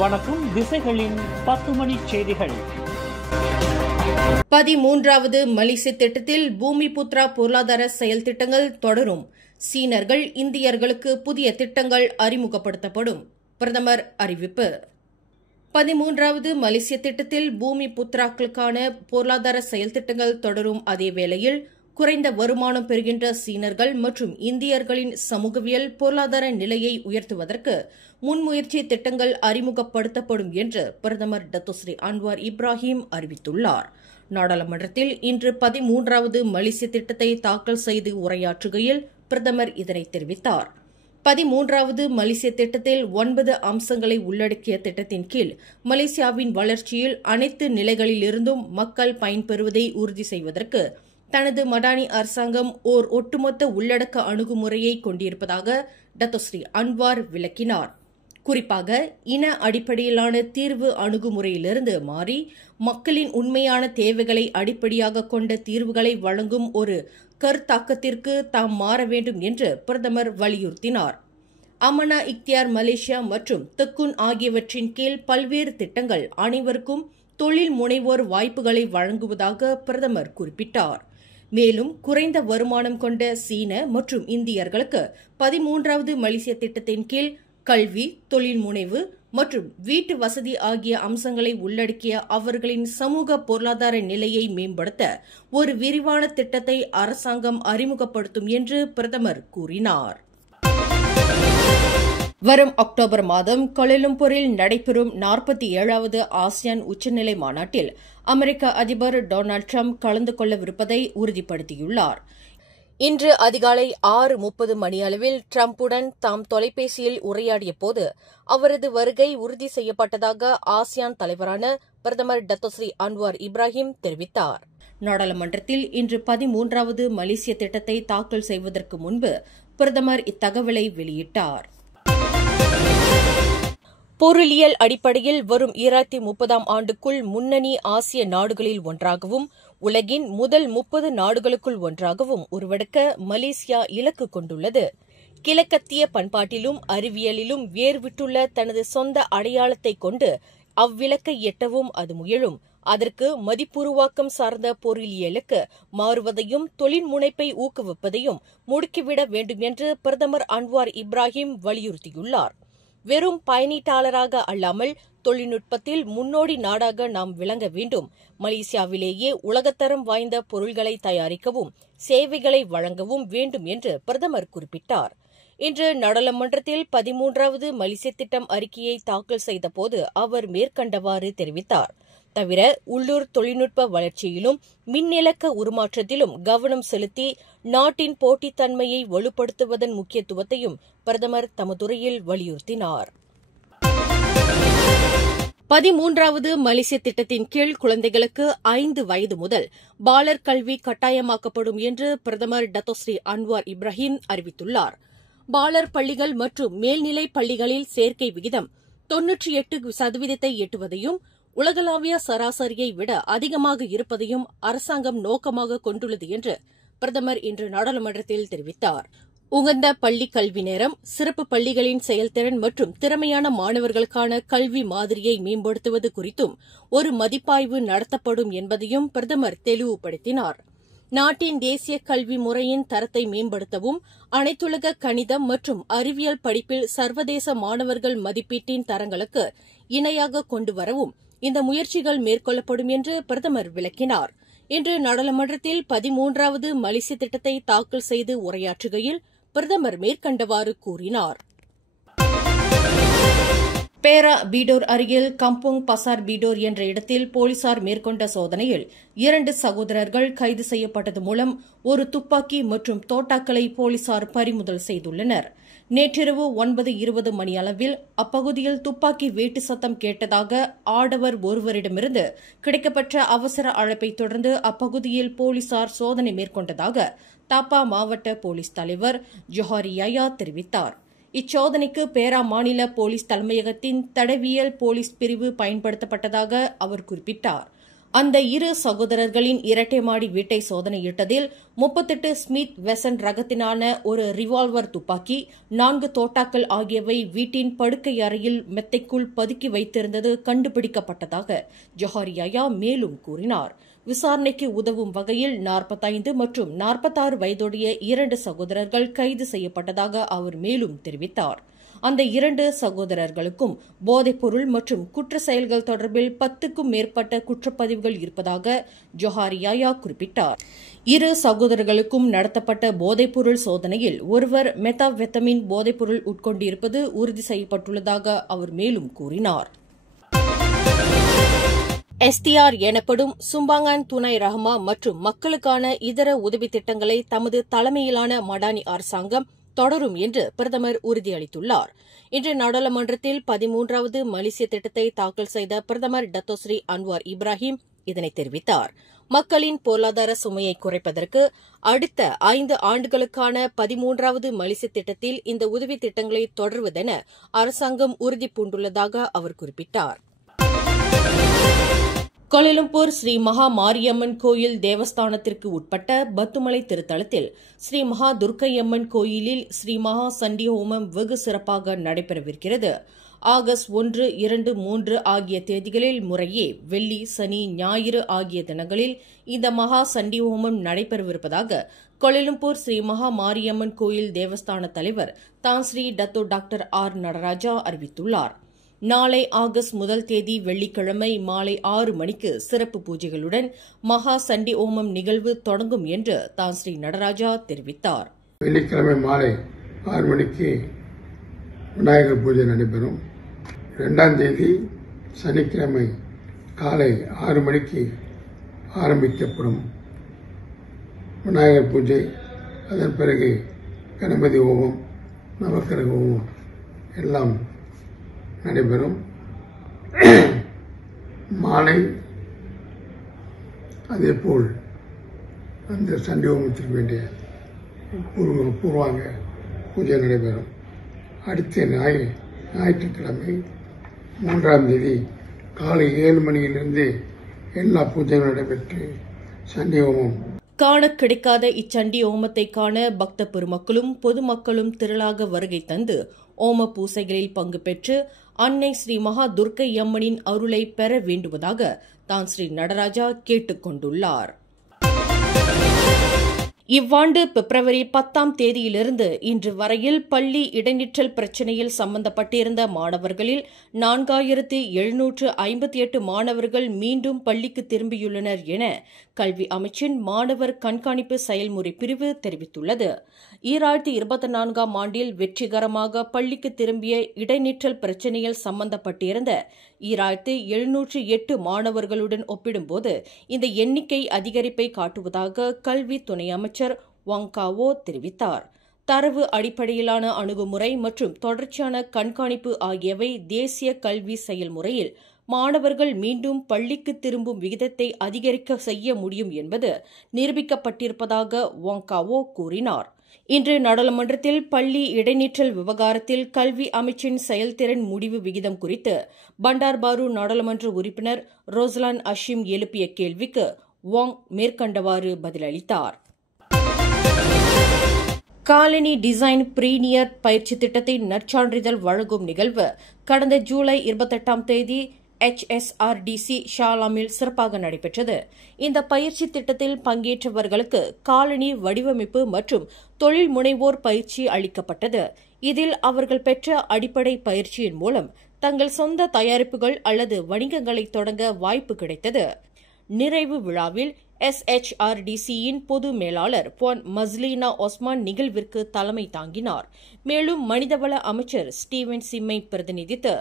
வணக்கம். திசைகளின் 10 மணி செய்திகள். 13வது மலேசிய திட்டத்தில் பூமிபுத்ரா பொருளாதார செயல் திட்டங்கள் தொடரும். சீனர்கள் இந்தியர்களுக்கு புதிய திட்டங்கள் அறிமுகப்படுத்தப்படும். பிரதமர் அறிவிப்பு. 13வது மலேசிய திட்டத்தில் பூமிபுத்ராக்களுக்கான பொருளாதார செயல் திட்டங்கள் தொடரும். அதேவேளையில் குறைந்த வருமானம் பெறுகின்ற சீனர்கள் மற்றும் இந்தியர்களின் சமூகவியல் பொருளாதார நிலையை உயர்த்துவதற்கு முன்முயற்சி திட்டங்கள் அறிமுகப்படுத்தப்படும் என்று பிரதமர் டத்தோஸ்ரீ அன்வார் இப்ராஹிம் அறிவித்துள்ளார். நாடாளுமன்றத்தில் இன்று 13வது மலேசிய திட்டத்தை தாக்கல் செய்து உரையாற்றுகையில் பிரதமர் இதனை தெரிவித்தார். 13வது மலேசிய திட்டத்தில் 9 அம்சங்களை உள்ளடக்கிய திட்டத்தின் கீழ் மலேசியாவின் வளர்ச்சியில் அனைத்து நிலைகளிலிருந்தும் மக்கள் பயன்பெறுவதை உறுதி செய்வதற்கு தனது மடானி அரசாங்கம் ஓர் ஒட்டுமொத்த உள்ளடக்க அணுகுமுறையை கொண்டிருப்பதாக டத்தோஸ்ரீ அன்வார் விளக்கினார். குறிப்பாக இன அடிப்படையிலான தீர்வு அணுகுமுறையிலிருந்து மாறி மக்களின் உண்மையான தேவைகளை அடிப்படையாக கொண்ட தீர்வுகளை வழங்கும் ஒரு கருத்தாக்கத்திற்கு தாம் மாற வேண்டும் என்று பிரதமர் வலியுறுத்தினார். அமனா இக்தியார் மலேசியா மற்றும் தெக்குன் ஆகியவற்றின் கீழ் பல்வேறு திட்டங்கள் அனைவருக்கும் தொழில் முனைவோர் வாய்ப்புகளை வழங்குவதாக பிரதமர் குறிப்பிட்டார். மேலும் குறைந்த வருமானம் கொண்ட சீன மற்றும் இந்தியர்களுக்கு 13வது மலேசிய திட்டத்தின் கீழ் கல்வி, தொழில் முனைவு மற்றும் வீட்டு வசதி ஆகிய அம்சங்களை உள்ளடக்கிய அவர்களின் சமூக பொருளாதார நிலையை மேம்படுத்த ஒரு விரிவான திட்டத்தை அரசாங்கம் அறிமுகப்படுத்தும் என்று பிரதமர் கூறினார். வரும் அக்டோபர் மாதம் கோலாலம்பூரில் நடைபெறும் 47வது ஆசியான் உச்சநிலை மாநாட்டில் அமெரிக்க அதிபர் டொனால்டு டிரம்ப் கலந்து கொள்ளவிருப்பதை உறுதிப்படுத்தியுள்ளார். இன்று அதிகாலை 6:30 மணியளவில் டிரம்புடன் தாம் தொலைபேசியில் உரையாடியபோது அவரது வருகை உறுதி செய்யப்பட்டதாக ஆசியான் தலைவரான பிரதமர் டத்தோஸ்ரீ அன்வார் இப்ராஹிம் தெரிவித்தார். நாடாளுமன்றத்தில் இன்று 13வது மலேசிய திட்டத்தை தாக்கல் செய்வதற்கு முன்பு பிரதமர் இத்தகவலை வெளியிட்டார். பொருளியல் அடிப்படையில் வரும் 2030ஆம் ஆண்டுக்குள் முன்னணி ஆசிய நாடுகளில் ஒன்றாகவும் உலகின் முதல் 30 நாடுகளுக்குள் ஒன்றாகவும் உருவெடுக்க மலேசியா இலக்கு கொண்டுள்ளது. கிழக்கத்திய பண்பாட்டிலும் அறிவியலிலும் வேர்விட்டுள்ள தனது சொந்த அடையாளத்தை கொண்டு அவ்விலக்கை எட்டவும் அது முயலும். அதற்கு மதிப்புருவாக்கம் சார்ந்த பொருளியலுக்கு மாறுவதையும் தொழில் முனைப்பை ஊக்குவிப்பதையும் முடுக்கிவிட வேண்டும் என்று பிரதமர் அன்வார் இப்ராஹிம் வலியுறுத்தியுள்ளார். வெறும் பயனீட்டாளராக அல்லாமல் தொழில்நுட்பத்தில் முன்னோடி நாடாக நாம் விளங்க வேண்டும். மலேசியாவிலேயே உலகத்தரம் வாய்ந்த பொருள்களை தயாரிக்கவும் சேவைகளை வழங்கவும் வேண்டும் என்று பிரதமர் குறிப்பிட்டார். இன்று நாடாளுமன்றத்தில் 13வது மலேசிய திட்டம் அறிக்கையை தாக்கல் செய்தபோது அவர் மேற்கண்டவாறு தெரிவித்தார். தவிர உள்ளூர் தொழில்நுட்ப வளர்ச்சியிலும் மின்னிலக்க உருமாற்றத்திலும் கவனம் செலுத்தி நாட்டின் போட்டித்தன்மையை வலுப்படுத்துவதன் முக்கியத்துவத்தையும் பிரதமர் தமதுரையில் வலியுறுத்தினார். 13வது மலேசிய திட்டத்தின் கீழ் குழந்தைகளுக்கு 5 வயது முதல் பாலர் கல்வி கட்டாயமாக்கப்படும் என்று பிரதமர் டத்தோஸ்ரீ அன்வார் இப்ராஹிம் அறிவித்துள்ளார். பாலர் பள்ளிகள் மற்றும் மேல்நிலை பள்ளிகளில் சேர்க்கை விகிதம் 98% எட்டுவதையும் உலகளாவிய சராசரியை விட அதிகமாக இருப்பதையும் அரசாங்கம் நோக்கமாக கொண்டுள்ளது என்று பிரதமர் இன்று நாடாளுமன்றத்தில் தெரிவித்தார். உகந்த பள்ளி கல்வி நேரம், சிறப்பு பள்ளிகளின் செயல்திறன் மற்றும் திறமையான மாணவர்களுக்கான கல்வி மாதிரியை மேம்படுத்துவது குறித்தும் ஒரு மதிப்பாய்வு நடத்தப்படும் என்பதையும் பிரதமர் தெளிவுபடுத்தினார். நாட்டின் தேசிய கல்வி முறையின் தரத்தை மேம்படுத்தவும் அனைத்துலக கணிதம் மற்றும் அறிவியல் படிப்பில் சர்வதேச மாணவர்கள் மதிப்பீட்டின் தரங்களுக்கு இணையாக கொண்டுவரவும் இந்த முயற்சிகள் மேற்கொள்ளப்படும் என்று பிரதமர் விளக்கினார். இன்று நாடாளுமன்றத்தில் 13வது மலேசிய திட்டத்தை தாக்கல் செய்து உரையாற்றுகையில் பிரதமர் மேற்கண்டவாறு கூறினார். பேரா பீடோர் அருகில் கம்புங் பசார் பீடோர் என்ற இடத்தில் போலீசார் மேற்கொண்ட சோதனையில் 2 சகோதரர்கள் கைது செய்யப்பட்டது மூலம் ஒரு துப்பாக்கி மற்றும் தோட்டாக்களை போலீசார் பறிமுதல் செய்துள்ளனர். நேற்றிரவு 9:20 மணியளவில் அப்பகுதியில் துப்பாக்கி வேட்டு சத்தம் கேட்டதாக ஆடவர் ஒருவரிடமிருந்து கிடைக்கப்பட்ட அவசர அழைப்பை தொடர்ந்து அப்பகுதியில் போலீசார் சோதனை மேற்கொண்டதாக தாப்பா மாவட்ட போலீஸ் தலைவர் ஜொஹாரி யாயா தெரிவித்தார். இச்சோதனைக்கு பேரா மாநில போலீஸ் தலைமையகத்தின் தடவியல் போலீஸ் பிரிவு பயன்படுத்தப்பட்டதாக அவர் குறிப்பிட்டார். அந்த இரு சகோதரர்களின் இரட்டை மாடி வீட்டை சோதனையிட்டதில் 38 ஸ்மித் வெசன் ரகத்திலான ஒரு ரிவால்வர் துப்பாக்கி, 4 தோட்டாக்கள் ஆகியவை வீட்டின் படுக்கை அறையில் மெத்தைக்குள் பதுக்கி வைத்திருந்தது கண்டுபிடிக்கப்பட்டதாக ஜொஹாரியாயா மேலும் கூறினார். விசாரணைக்கு உதவும் வகையில் 45 மற்றும் 46 வயதுடைய 2 சகோதரர்கள் கைது செய்யப்பட்டதாக அவர் மேலும் தெரிவித்தார். அந்த 2 சகோதரர்களுக்கும் போதைப்பொருள் மற்றும் குற்ற செயல்கள் தொடர்பில் 10க்கும் மேற்பட்ட குற்றப்பதிவுகள் இருப்பதாக ஜொஹாரியாயா குறிப்பிட்டார். இரு சகோதரர்களுக்கும் நடத்தப்பட்ட போதைப்பொருள் சோதனையில் ஒருவர் மெத்தாவெத்தமின் போதைப்பொருள் உட்கொண்டிருப்பது உறுதி செய்யப்பட்டுள்ளதாக அவர் மேலும் கூறினார். எஸ்டிஆர் எனப்படும் சும்பாங்கான் துணை ரஹ்மா மற்றும் மக்களுக்கான இதர உதவி திட்டங்களை தமது தலைமையிலான மடானி அரசாங்கம் தொடரும் என்று பிரதமர் உறுதியளித்துள்ளார். இன்று நாடாளுமன்றத்தில் 13வது மலேசிய திட்டத்தை தாக்கல் செய்த பிரதமர் டத்தோஸ்ரீ அன்வார் இப்ராஹிம் இதனை தெரிவித்தார். மக்களின் பொருளாதார சுமையை குறைப்பதற்கு அடுத்த 5 ஆண்டுகளுக்கான 13வது மலேசிய திட்டத்தில் இந்த உதவி திட்டங்களை தொடர்வதென அரசாங்கம் உறுதி பூண்டுள்ளதாக அவர் குறிப்பிட்டார். கோலாலம்பூர் ஸ்ரீ மகா மாரியம்மன் கோயில் தேவஸ்தானத்திற்கு உட்பட்ட பத்துமலை திருத்தலத்தில் ஸ்ரீ மகா துர்க்கையம்மன் கோயிலில் ஸ்ரீ மகா சண்டி ஹோமம் வெகு சிறப்பாக நடைபெறவிருக்கிறது. ஆகஸ்ட் 1, 2, 3 ஆகிய தேதிகளில் முறையே வெள்ளி, சனி, ஞாயிறு ஆகிய தினங்களில் இந்த மகா சண்டி ஹோமம் நடைபெறவிருப்பதாக கோலாலம்பூர் ஸ்ரீ மகா மாரியம்மன் கோயில் தேவஸ்தான தலைவர் தான் Sri Dato doctor R Nataraja அறிவித்துள்ளார். நாளை ஆகஸ்ட் 1 தேதி வெள்ளிக்கிழமை மாலை 6 மணிக்கு சிறப்பு பூஜைகளுடன் மகா சண்டி ஓமம் நிகழ்வு தொடங்கும் என்று தான் ஸ்ரீ நடராஜா தெரிவித்தார். வெள்ளிக்கிழமை மாலை 6 மணிக்கு விநாயகர் பூஜை நடைபெறும். 2ஆம் தேதி சனிக்கிழமை காலை 6 மணிக்கு ஆரம்பிக்கப்படும் விநாயகர் பூஜை. அதன் பிறகு கணபதி ஹோமம், நவக்கிரக ஹோமம் எல்லாம் நடைபெறும். மாலை அதேபோல் அந்த சண்டி ஹோமத்திற்கு வேண்டிய பூர்வாங்க பூஜை நடைபெறும். அடுத்த ஞாயிற்றுக்கிழமை 3ஆம் தேதி காலை 7 மணியிலிருந்து எல்லா பூஜைகளும் நடைபெற்று சண்டி ஹோமம் காண கிடைக்காத இச்சண்டி ஓமத்தை காண பக்த பெருமக்களும் பொதுமக்களும் திரளாக வருகை தந்து ஓம பூசைகளில் பங்கு பெற்று அன்னை ஸ்ரீ மகா துர்க்கை அம்மனின் அருளை பெற வேண்டுவதாக தான் ஸ்ரீ நடராஜா கேட்டுக் கொண்டுள்ளார். இவ்வாண்டு பிப்ரவரி 10ஆம் தேதியிலிருந்து இன்று வரையில் பள்ளி இடைநிற்றல் பிரச்சினையில் சம்பந்தப்பட்டிருந்த மாணவர்களில் 4758 மாணவர்கள் மீண்டும் பள்ளிக்கு திரும்பியுள்ளனர் என கல்வி அமைச்சின் மாணவர் கண்காணிப்பு செயல்முறை பிரிவு தெரிவித்துள்ளது. 2024ஆம் ஆண்டில் வெற்றிகரமாக பள்ளிக்கு திரும்பிய இடைநிற்றல் பிரச்சினையில் சம்பந்தப்பட்டிருந்த 2708 மாணவர்களுடன் ஒப்பிடும்போது இந்த எண்ணிக்கை அதிகரிப்பை காட்டுவதாக கல்வி துணை அமைச்சர் வாங்காவோ தெரிவித்தார். தரவு அடிப்படையிலான அணுகுமுறை மற்றும் தொடர்ச்சியான கண்காணிப்பு ஆகியவை தேசிய கல்வி செயல்முறையில் மாணவர்கள் மீண்டும் பள்ளிக்கு திரும்பும் விகிதத்தை அதிகரிக்க செய்ய முடியும் என்பது நிரூபிக்கப்பட்டிருப்பதாக வாங்காவோ கூறினார். இன்று நாடாளுமன்றத்தில் பள்ளி இடைநிற்றல் விவகாரத்தில் கல்வி அமைச்சின் செயல்திறன் முடிவு விகிதம் குறித்து பண்டார்பாரு நாடாளுமன்ற உறுப்பினர் ரோஸ்லான் அஷிம் எழுப்பிய கேள்விக்கு வாங் மேற்கண்டவாறு பதிலளித்தார். காலனி டிசைன் பிரீனியர் பயிற்சி திட்டத்தின் நற்சான்றிதழ் வழங்கும் நிகழ்வு கடந்த ஜூலை 28ஆம் தேதி HSRDC ஷாலாமில் சிறப்பாக நடைபெற்றது. இந்த பயிற்சி திட்டத்தில் பங்கேற்றவர்களுக்கு காலனி வடிவமைப்பு மற்றும் தொழில் முனைவோர் பயிற்சி அளிக்கப்பட்டது. இதில் அவர்கள் பெற்ற அடிப்படை பயிற்சியின் மூலம் தங்கள் சொந்த தயாரிப்புகள் அல்லது வணிகங்களை தொடங்க வாய்ப்பு கிடைத்தது. நிறைவு விழாவில் SHRDCயின் பொது மேலாளர் பொன் மஸ்லீனா ஒஸ்மான் நிகழ்விற்கு தலைமை தாங்கினார். மேலும் மனிதவள அமைச்சர் ஸ்டீவன் சிம்மை பிரதிநிதித்து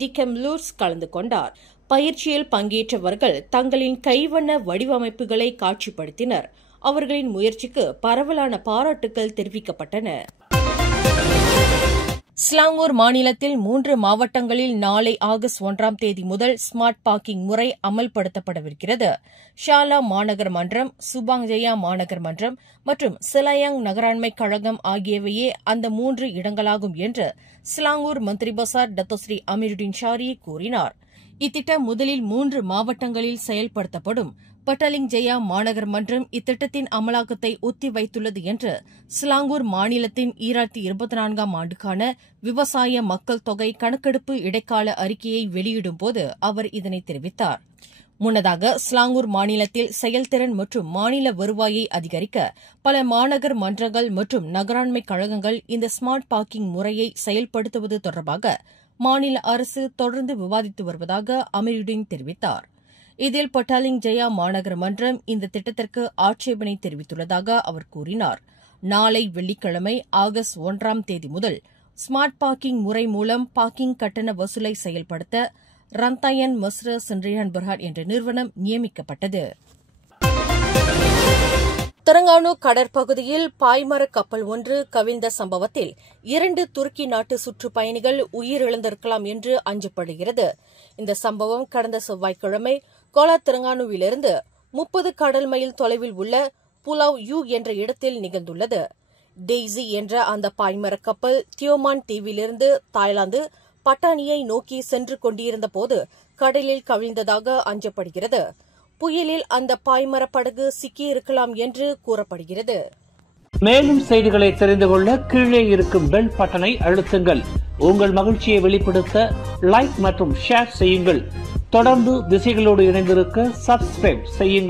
டிகெம்லூர்ஸ் கலந்து கொண்டார். பயிற்சியில் பங்கேற்றவர்கள் தங்களின் கைவண்ண வடிவமைப்புகளை காட்சிப்படுத்தினர். அவர்களின் முயற்சிக்கு பரவலான பாராட்டுகள் தெரிவிக்கப்பட்டன. ஸ்லாங்கூர் மாநிலத்தில் 3 மாவட்டங்களில் நாளை ஆகஸ்ட் 1ஆம் தேதி முதல் ஸ்மார்ட் பார்க்கிங் முறை அமல்படுத்தப்படவிருக்கிறது. ஷாலா மாநகர் மன்றம், சுபாங் ஜயா மாநகர் மன்றம் மற்றும் சிலாயாங் நகராண்மை கழகம் ஆகியவையே அந்த 3 இடங்களாகும் என்று ஸ்லாங்கூர் மந்திரி பசார் டத்தோஸ்ரீ அமீருddin ஷாரி கூறினார். இத்திட்டம் முதலில் 3 மாவட்டங்களில் செயல்படுத்தப்படும். பட்டாலிங் ஜெயா மாநகர் மன்றம் இத்திட்டத்தின் அமலாக்கத்தை ஒத்தி வைத்துள்ளது என்று சிலாங்கூர் மாநிலத்தின் 2024ஆம் ஆண்டுக்கான விவசாய மக்கள் தொகை கணக்கெடுப்பு இடைக்கால அறிக்கையை வெளியிடும்போது அவர் இதனை தெரிவித்தார். முன்னதாக சிலாங்கூர் மாநிலத்தில் செயல்திறன் மற்றும் மாநில வருவாயை அதிகரிக்க பல மாநகர் மன்றங்கள் மற்றும் நகராண்மை கழகங்கள் இந்த ஸ்மார்ட் பார்க்கிங் முறையை செயல்படுத்துவது தொடர்பாக மாநில அரசு தொடர்ந்து விவாதித்து வருவதாக அமீருddin தெரிவித்தார். இதில் பட்டாலிங் ஜெயா மாநகர மன்றம் இந்த திட்டத்திற்கு ஆட்சேபனை தெரிவித்துள்ளதாக அவர் கூறினார். நாளை வெள்ளிக்கிழமை ஆகஸ்ட் 1ஆம் தேதி முதல் ஸ்மார்ட் பார்க்கிங் முறை மூலம் பார்க்கிங் கட்டண வசூலை செயல்படுத்த ரந்தாயன் மஸ்ர சென்ட்ரியான் பர்ஹாட் என்ற நிறுவனம் நியமிக்கப்பட்டது. தெலங்கானா கடற்பகுதியில் பாய்மரக் கப்பல் ஒன்று கவிழ்ந்த சம்பவத்தில் 2 துருக்கி நாட்டு சுற்றுப்பயணிகள் உயிரிழந்திருக்கலாம் என்று அஞ்சப்படுகிறது. இந்த சம்பவம் கடந்த செவ்வாய்க்கிழமை கோலா தெலங்கானாவிலிருந்து 30 கடல் மைல் தொலைவில் உள்ள புலாவ் யூ என்ற இடத்தில் நிகழ்ந்துள்ளது. டெய்ஸி என்ற அந்த பாய்மரக் கப்பல் தியோமான் தீவிலிருந்து தாய்லாந்து பட்டானியை நோக்கி சென்று கொண்டிருந்தபோது கடலில் கவிழ்ந்ததாக அஞ்சப்படுகிறது. புயலில் அந்த பாய்மரப் படகு சிக்கியிருக்கலாம் என்று கூறப்படுகிறது. மேலும் செய்திகளை தெரிந்து கொள்ள கீழே இருக்கும் பெல் பட்டனை அழுத்துங்கள். உங்கள் மகிழ்ச்சியை வெளிப்படுத்த லைக் மற்றும் ஷேர் செய்யுங்கள். தொடர்ந்து திசைகளோடு இணைந்திருக்க சப்ஸ்கிரைப் செய்யுங்கள்.